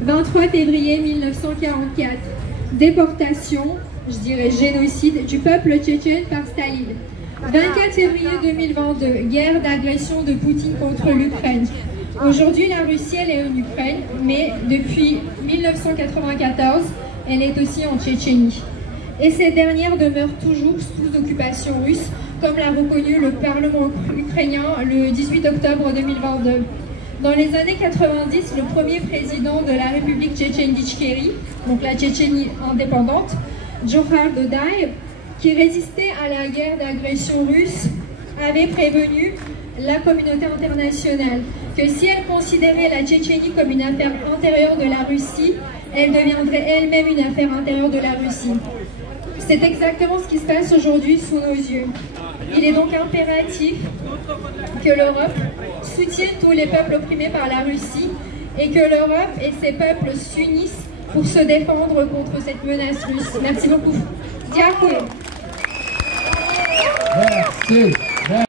23 février 1944, déportation, je dirais génocide, du peuple tchétchène par Staline. 24 février 2022, guerre d'agression de Poutine contre l'Ukraine. Aujourd'hui, la Russie, elle est en Ukraine, mais depuis 1994, elle est aussi en Tchétchénie. Et cette dernière demeure toujours sous occupation russe, comme l'a reconnu le Parlement ukrainien le 18 octobre 2022. Dans les années 90, le premier président de la République tchétchène d'Ichkérie, donc la Tchétchénie indépendante, Djokhar Dudaïev, qui résistait à la guerre d'agression russe, avait prévenu la communauté internationale que si elle considérait la Tchétchénie comme une affaire intérieure de la Russie, elle deviendrait elle-même une affaire intérieure de la Russie. C'est exactement ce qui se passe aujourd'hui sous nos yeux. Il est donc impératif que l'Europe soutienne tous les peuples opprimés par la Russie et que l'Europe et ses peuples s'unissent pour se défendre contre cette menace russe. Merci beaucoup. Дякую. Merci.